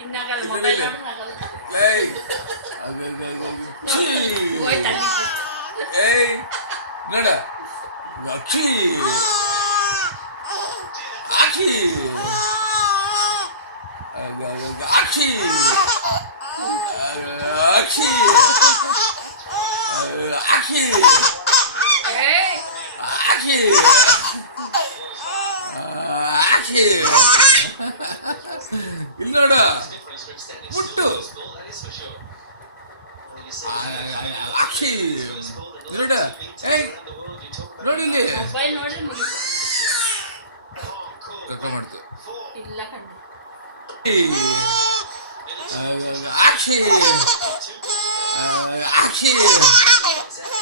ಇನ್ನಗಲ್ mobile ನೋಡೋದಾಗಲ್ಲ ನೋಡ ಅಕ್ಕಿ ಅಕ್ಕಿ ಅಕ್ಕಿ ಅಕ್ಕಿ ಅಕ್ಕಿ ಅಕ್ಕಿ ಅಕ್ಕಿ ಇಲ್ಲ ನೋಡ ಪುಟ್ಟು ಅಕ್ಷಿ ನೋಡ ನೋಡಿ ಮೊಬೈಲ್ ನೋಡ್ರಿ ಮುಗಿತು ಮಾಡ್ತು ಇಲ್ಲ ಕಣ್ಣು ಅಕ್ಷಿ ಅಕ್ಷಿ